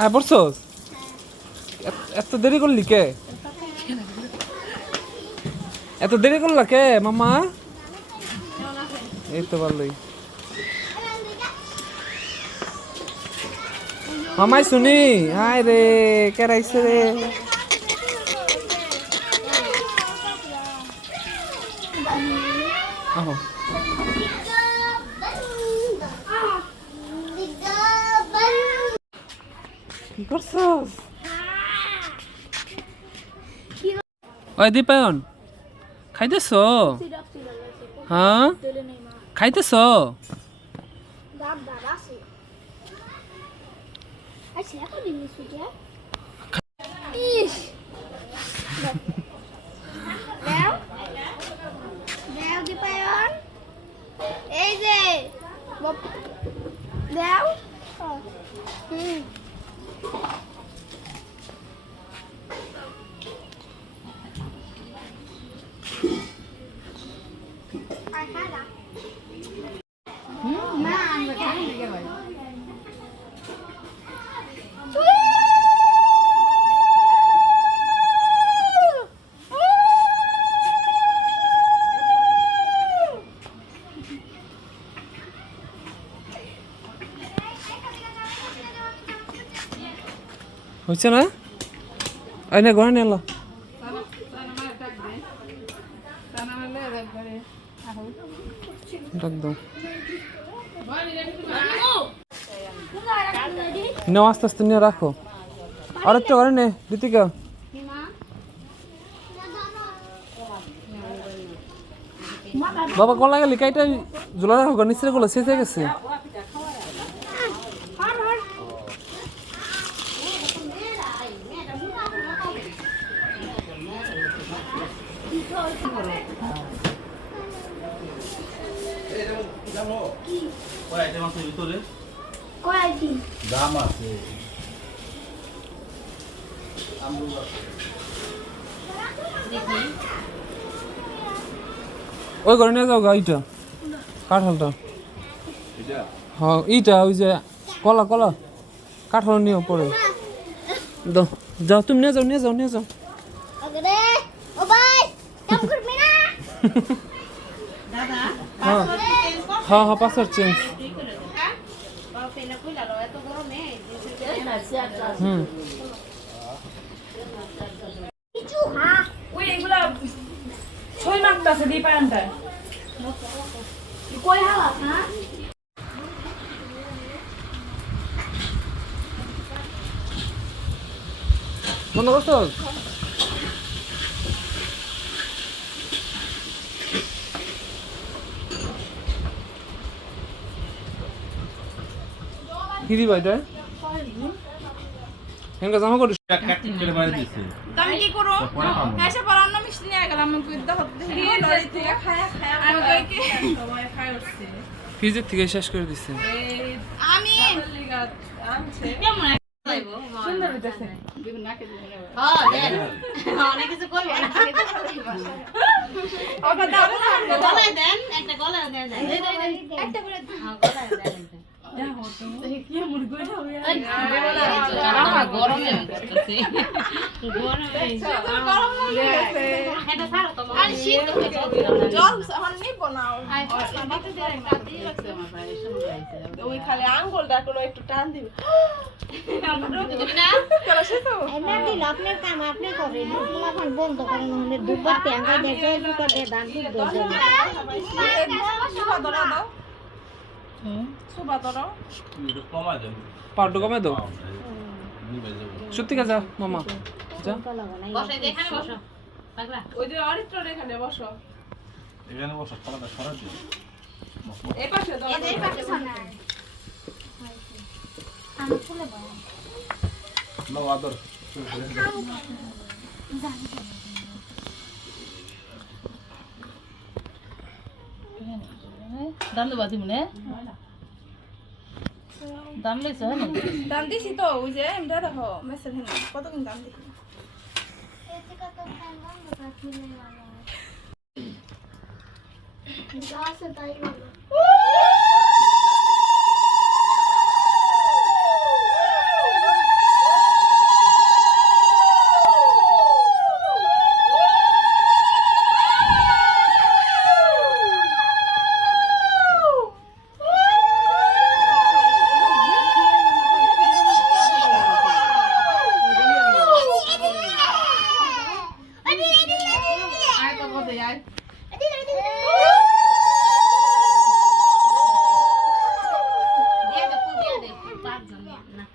আয় পড়ছস? এত- এত দেরি করলি কে? এত দেরি করলা কে মামা এই তো ভালোই মামাই শুনি। হায় রে কেরাইছে রে? আহো। করছস ওই দীপায়ন খাইতেছ হ্যাঁ খাইতেছ দেও হয়েছে না এই না ঘরে ডাক নাও, আস্তে আস্তে নিয়ে রাখো। আর একটু ঘরে নে, দীপিকা। বাবা কলা গেলি, কাইটা জোলা রাখো নিচে গুলো শেষ হয়ে গেছে। কয়দিন দাম আছে। ওই ঘরে নিয়ে যাও গা ইটা। কাঁঠালটা। হ্যাঁ ইটা ওই যে কলা কলা। কাঁঠাল নিয়ে পড়ে। দাও যাও তুমি নিয়ে যাও নিয়ে যাও নিয়ে যাও। হ্যাঁ হ্যাঁ হ্যাঁ চেঞ্জ হুম কিছু হা ওই এগুলা ছয় মারতাছে দি পায়নটা কই হালা না বন্ধ করছ কি দিবা হেনকা জামা করিস কেটে বাইরে দিচ্ছে আমি কি করো? খাব। পর অন্য মিষ্টি নিয়ে গেলাম আমি কুইদ্দা হতে খায়া খায়া আমি কই কি সবাই খায় উঠছে। ফ্রিজের থেকে শেষ করে দিছে। আমি আনছে। কেমন সুন্দর হইতাছে। ওকে দাও। একটা করে আর শীত জল এখন নিব না ওই খালি আঙ্গুলটা একটু টান দিবে আপনার কাম আপনি করেন বন্ধ করেন দুবার ট্যাঙ্কা দেখে দান দুধ দাও সুবা ধরো কমা যাবে পাউডার কমে দাও। সত্যি যা মামা। যা। ওই যে অরিত্র এখানে বসো। এখানে বসো খাবারটা সরা দিও। এই পাশে দাও এই পাশে নাও আদর। দাম দেবা তুমি নে দাম হ্যাঁ দাম দিছি তো ওই যে এমটা দেখো মেসেজ হেন কত কিন্তু দাম দিছি আয়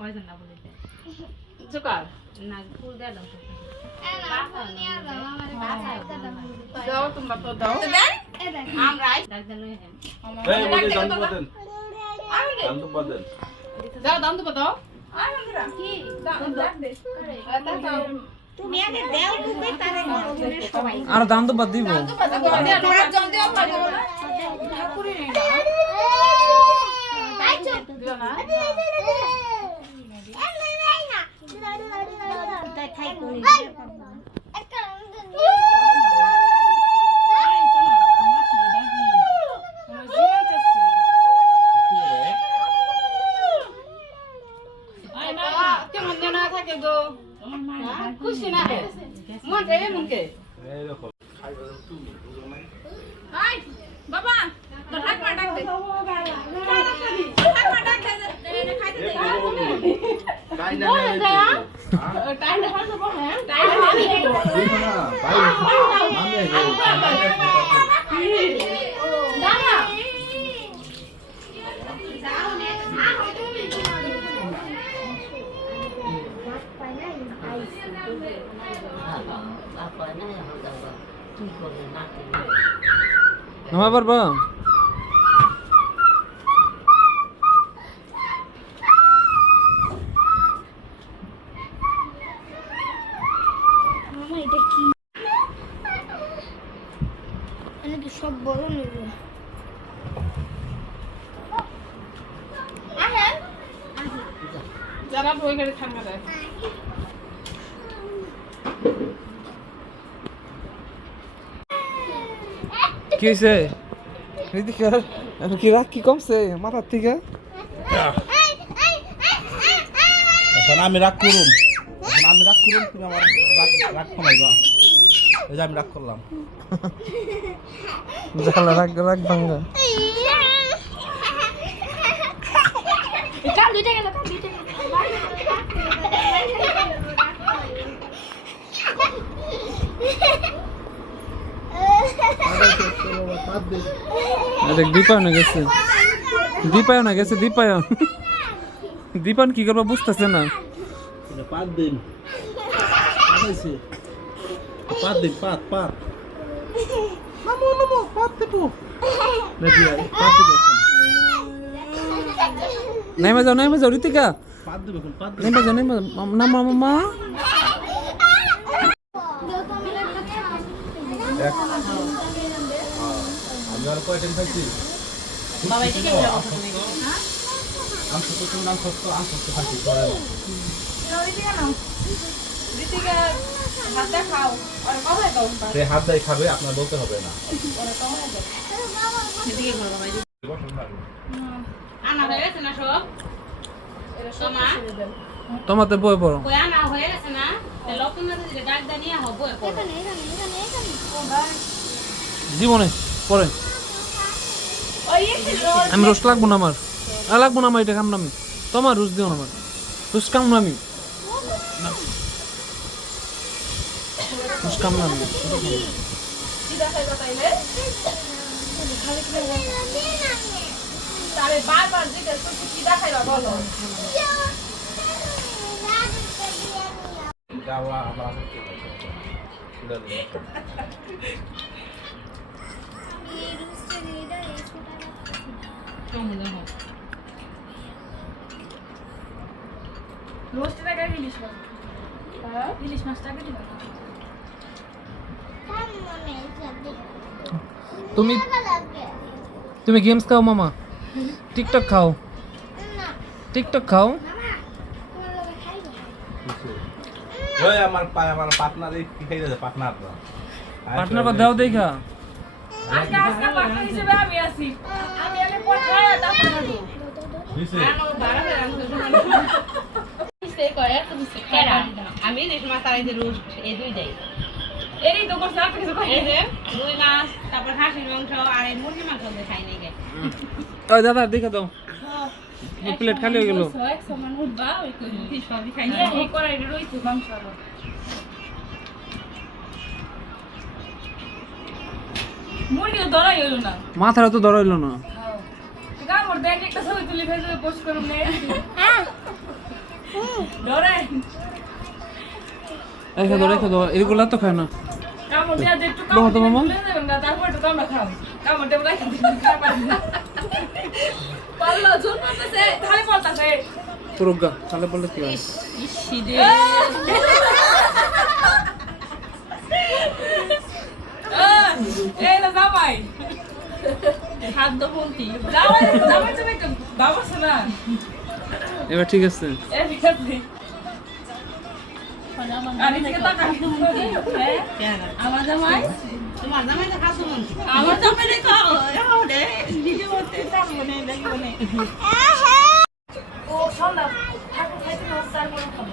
কয়জন না বলে দে চুকার না ফুল দিয়ে দাও দাও তোমরা তো দাও এই দাম দাম দাও দাম কি দাও তুমি আগে দেও তুমি তারে আর দাম তো বাদ দিব তোমরা জলদি না আয় মা কেমন জানা থাকে গো খুশি না মন রে মনকে এই দেখো আয় বাবা তো ঠাকুমা ডাক দে ঠাকুমা ডাক দে খাইতে দে কাই না না টাইম হাসব হ্যাঁ দেখো না ভাই আমি দাদা নামা পারবা মামা এটা কি? এনে সব বড় নেব। যারা বই করে থাকবে রে কি হয়েছে ঋতিকার কি রাগ কি কমছে মাথার থেকে এখন আমি রাগ করুম এখন আমি রাগ করুম তুমি আমার রাগ রাগ কমাইবা এই যে আমি রাগ করলাম জ্বালা রাগ রাগ ভাঙ্গা কাল দুইটা গেল কাল দুইটা দেখ দীপায়ন গেছে। দীপায়ন গেছে দীপায়ন। দীপায়ন কি করব বুঝতেছে না। পাঁচ দিন। পাঁচ দিন পাঁচ পাঁচ নামো নামো পাঁচ দেবো। নেমে যাও নেমে যাও ঋতিকা। নেমে যাও নেমে মামা এক আর কয়টা খাইছি? বাবা এটা কি আম সত্য তুমি নাম সত্য আম সত্য খাইছি পরে হাত দেয় খাবে আপনার বলতে হবে না। তোমাতে বই পড়ো। আনা হয়ে গেছে না? জীবনে রোজ আমি রোজ লাগবো না আমার। আর লাগবো না আমার, এটা কাম না আমি তোমার রোজ দিও না আমার। রোজ কাম না আমি। রোজ কাম না আমি দিদা খাই উড়ে দিল। টাকা ইলিশ মাছ ইলিশ মাছ টাকা দিবা। তুমি তুমি গেমস খাও মামা? টিকটক খাও। টিকটক খাও? ওই আমার পা- আমার পার্টনার এই কি খাইতেছে? পার্টনার পার্টনার বা দাও দেখা। আজকে আজকে পার্টনার হিসেবে আমি আছি। আমি আগে পড়ায় তারপর আমি আর এই যে রোস্ট এই দুই দেই এরই তো করছে আর কিছু খাই যে রুই মাছ তারপর হাঁসির মাংস আর এই মুরগি মাংস দিয়ে খাই নাই গে। দাদা দেখা দাও। প্লেট খালি হয়ে গেল। এক সমান উঠবা ওই কই। ফিশ খাই এই করে রইছে মাংস মুরগি তো ধরাই হইল না। মাথাটা তো ধরাইল না। কামড় দেখ একটা ছবি তুলি ফেসবুকে পোস্ট করুন ধরে রেখে দাও রেখে দাও এগুলো তো খায় না। কামড় দেয়া একটু মামা? তারপর খাও। দেবো রাখি পড়তেছে। তাহলে বললে কি হয় না জামাই খাদ্য পন্থী জামাই জামাই তো একটা বাবা শোনা এবার ঠিক আছে। হ্যাঁ? আমার জামাই? তোমার জামাই তো খাসু আমার জামাই দেখো। নিজে বলতে থাকব না দেখব না ও সন্ধ্যা ঠাকুর খাইতে না তারপরে খাব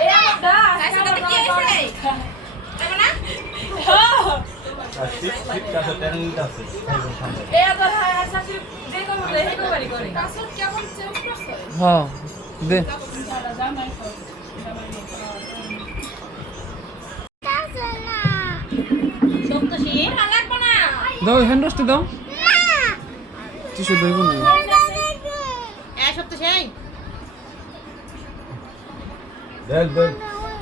এই আমার দা আজকে কি হইছে ঠিক ঠিক আছে টেন মিনিট আছে খাইবেন সামনে এই আবার হায় হায় শাশুড়ি যে করবে রে হে করবারই করে কাসুর কেমন চেঞ্জ করছে হ্যাঁ দে। সপ্তশী? লাগবে দাও হ্যান্ড ওয়াশটা দাও। টিস্যু দইব না। দেন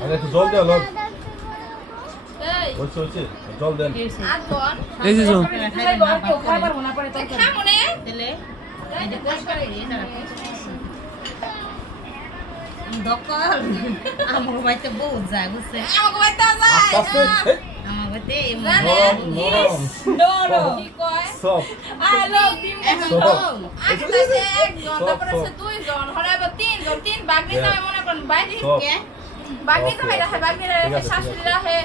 আরে একটু জল দেও লোক। এই যে দকল আমার বাড়িতে বউ যায় বুঝছে? আমাকে বাইতে যা আস্তে আস্তে আমার বাড়িতে নরম নরম নো নো কি কয়? সব। আই লাভ ডিম এখন সব। একজন তারপরে সে দুইজন হরে আবার তিনজন তিন বাগনি Yeah. মনে করেন বাইরে কে বাগনি Okay. জামাই রাখে বাগনি রাখে শাশুড়ি রাখে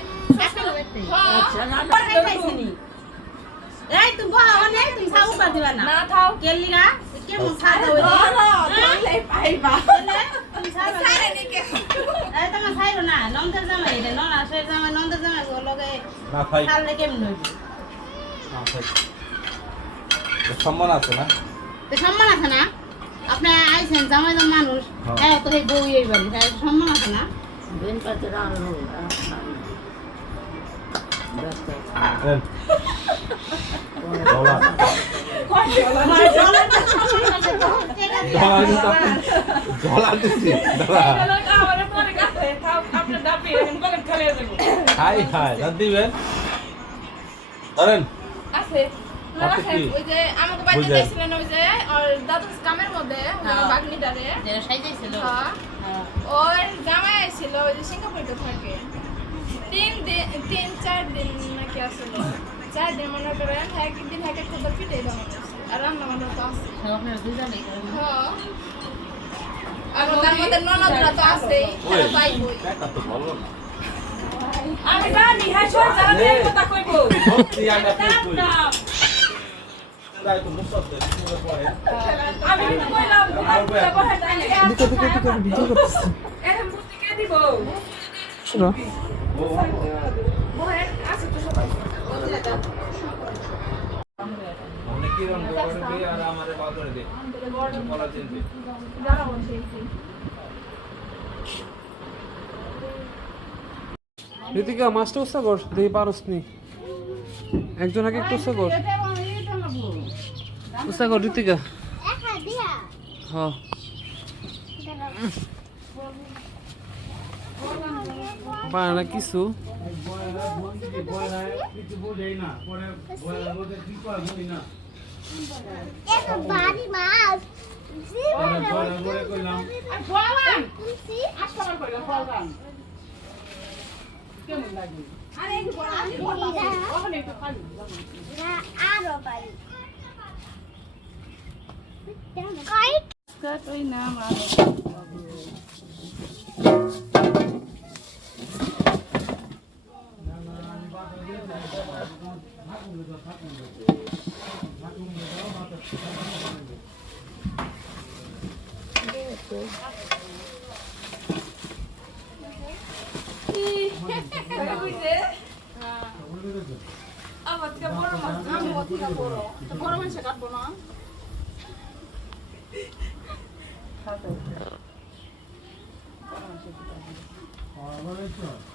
এই তুমি বলা মানে তুমি সাউ পা দিবা না না থাও কেলিগা কেমন সাদা হইছে পাইবা তুমি সারে নিকে এই তোমার সাইরো না নন্দের জামাই রে নন আসে জামাই নন্দের জামাই গো লগে না খাই খালে না সম্মান আছে না সম্মান আছে না আপনি আইছেন জামাই মানুষ হ্যাঁ। হ্যাঁ তো এই বউ এই বাড়ি সম্মান আছে না হাই হাই দাদ দিবেন ধরেন আছে। আছে কি? হ্যাঁ। বাগনিটারে যেটা সাইজাইছিল হ্যাঁ ওর জামাই ছিল ওই যে সিঙ্গাপুরে থাকে তিন দিন তিন চার দিন নাকি আসছিল চার দিন মনে করেন একদিন এক একটা করে পিঠে বানানো আছে। আর রান্না বান্না তো আছে। আপনার দুজনেই হ্যাঁ আর তার মধ্যে ননদরা তো ওই। তারা আমি জানি হ্যাঁ সব জানা কথা কইবো। সত্যি আমি আপনি কই তাই তো করতে মুখে পড়ে আমি কইলাম? বহে জানি দিকে দিকে দিকে ভিডিও করতেছি। এখন বুঝতে কে দিব? শোনো। আর আমারে দে ঋতিকা মাছটা উৎসা কর দেখি পারস নি। একজন আগে একটু উৎসা কর। উৎসা কর ঋতিকা। হ্যাঁ পায় না কিছু পরে পরে পরে কইলাম আর বলাম আসবার কইলাম বলরাম কেমন লাগে আরে এই বড় আমি বললাম ওখানে একটু খালি আরও পারি ওই নাম বড় মানুষ কাটবো না আবার তো আহ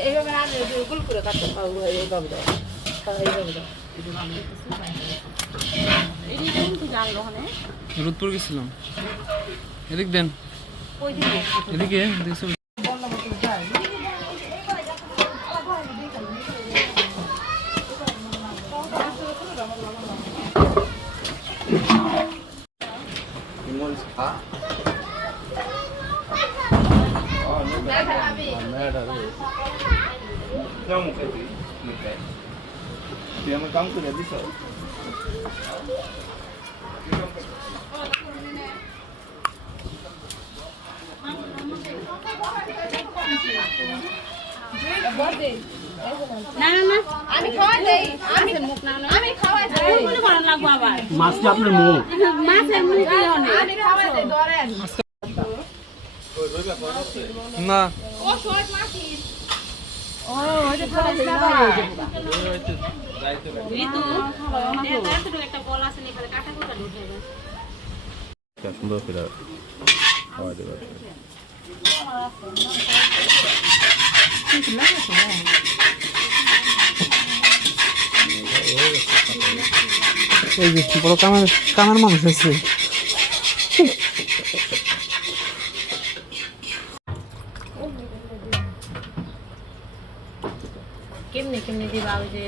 এইভাবে আর গুল করে কাটতে এইভাবে দাও এইভাবে দাও জানলো গেছিলাম। এদিক দেন। এদিকে দেখছ তুই আমার কাম করে দিছ না না না আমি খাওয়াই দেই আমি আমি খাওয়াই দেই মনে করেন লাগবো আবার মাছ কি আপনার মুখ মাছের মুখ দিয়ে অনেক আমি খাওয়াই দেই ধরেন না ও শর্ট মাছি ও ওইটা খাওয়া যায় না সুন্দর করে খাওয়া দেবে এই যে বড় কামের কামের মানুষ আছে কেমনে কেমনে দিবা ওই যে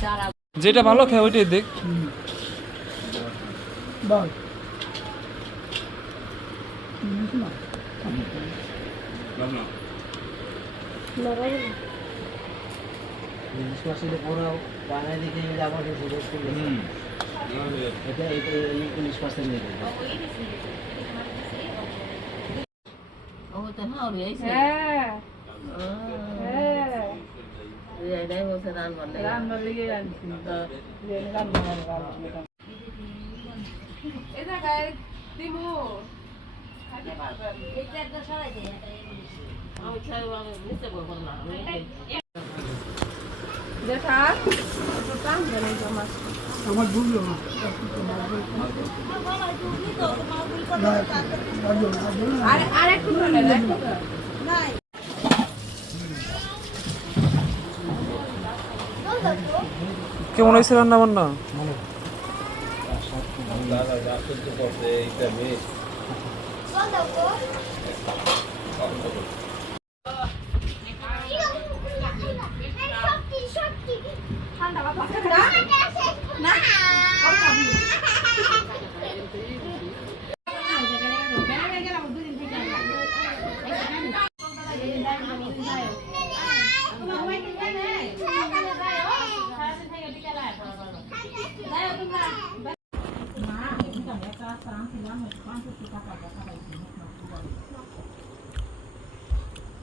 যারা যেটা ভালো খায় ওইটাই দেখ। ও তো হ্যাঁ। হ্যাঁ। এটাই খাই আমি নিতে পারব না দেখা একটু টান দেন এই জমা আর আর একটু ধরে একটু ধরে। কেমন হয়েছে রান্না বান্না না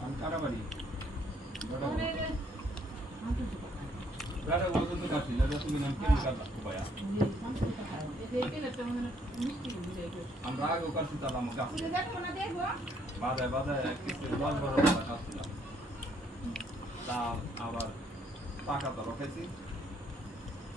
আমি কাটাবাড়ি বেড়া বলতে তো কাছি দাদা তুমি নাম কেমন কাটলা ভাইয়া আমরা আগেও কাছি তাহলে আমার গাছ দেখো না দেখব বাজায় বাজায় কিছু দশ বারো টাকা কাটছিলাম তা আবার টাকা তো রকেছি খাইলে গ্যাস জমে গ্যাস পাঁচশো টাকা আর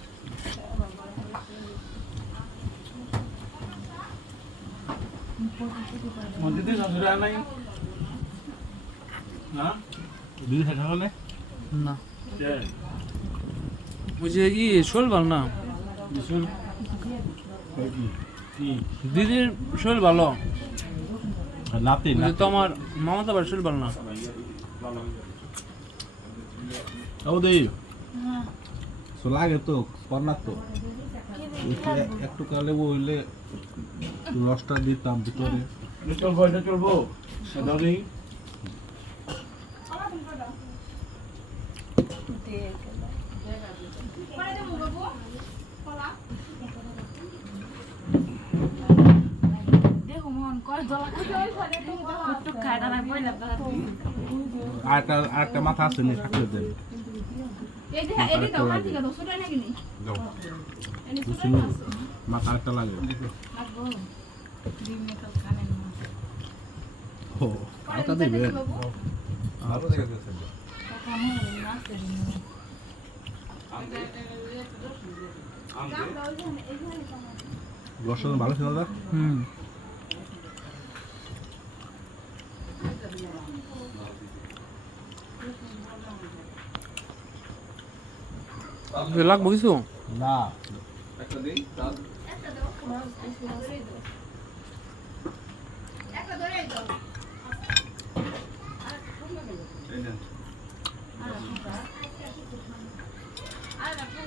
মন্দিরে আর নাই? না? দিদি থাকা হলে না? যে ই শোল ভালো না? কি? কি? দিদির শরীর ভালো নাতি ওই যে তোমার মামা তো শরীর ভালো না। ও দেই। সো লাগে তো করনা তো। একটু- একটু কালে বললে রসটা দিতাম ভিতরে। এটা চলবো সেটাও নেই আরেকটা মাথা আছে নি থাকলে দেন। মাথা আরেকটা লাগে। ও আরেকটা দিবে বাবু আরও দেখা যাচ্ছে রসটা ভালো ছিল দাদা হুম লাগবো কিছু না একটা দিন ধরে দাও এই নেন।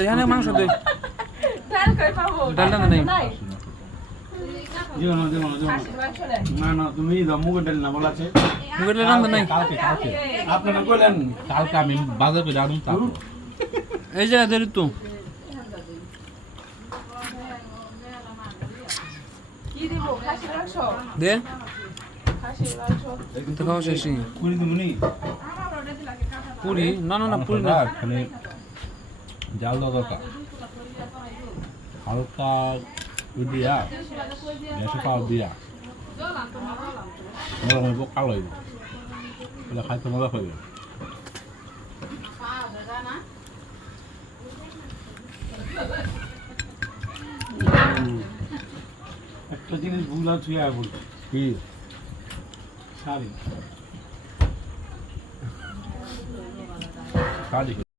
এখানে মাংস দে। ডাল কই পাবো ডালটা তো নেই। নাই দিও না দিও না। না তুমি দাও মুগের ডাল না বলা আছে মুখের রান্না নাই। কালকে কালকে। আপনারা কইলেন কালকে আমি বাজার করে আনুন তারপর। এই জায়গা দেরি তো কি দিব? মাংস? দে। তো খাওয়া শেষই কুড়ি দিমুনি পুরি? না না না পুরি না। খালি জাল দরকার। হালকা দিয়া গ্যাসে পাও দিয়া। মজা হইব কালো হইব। তাহলে খাইতে মজা হইব। একটা জিনিস ভুল আছে ভুল কি শাড়ি শাড়ি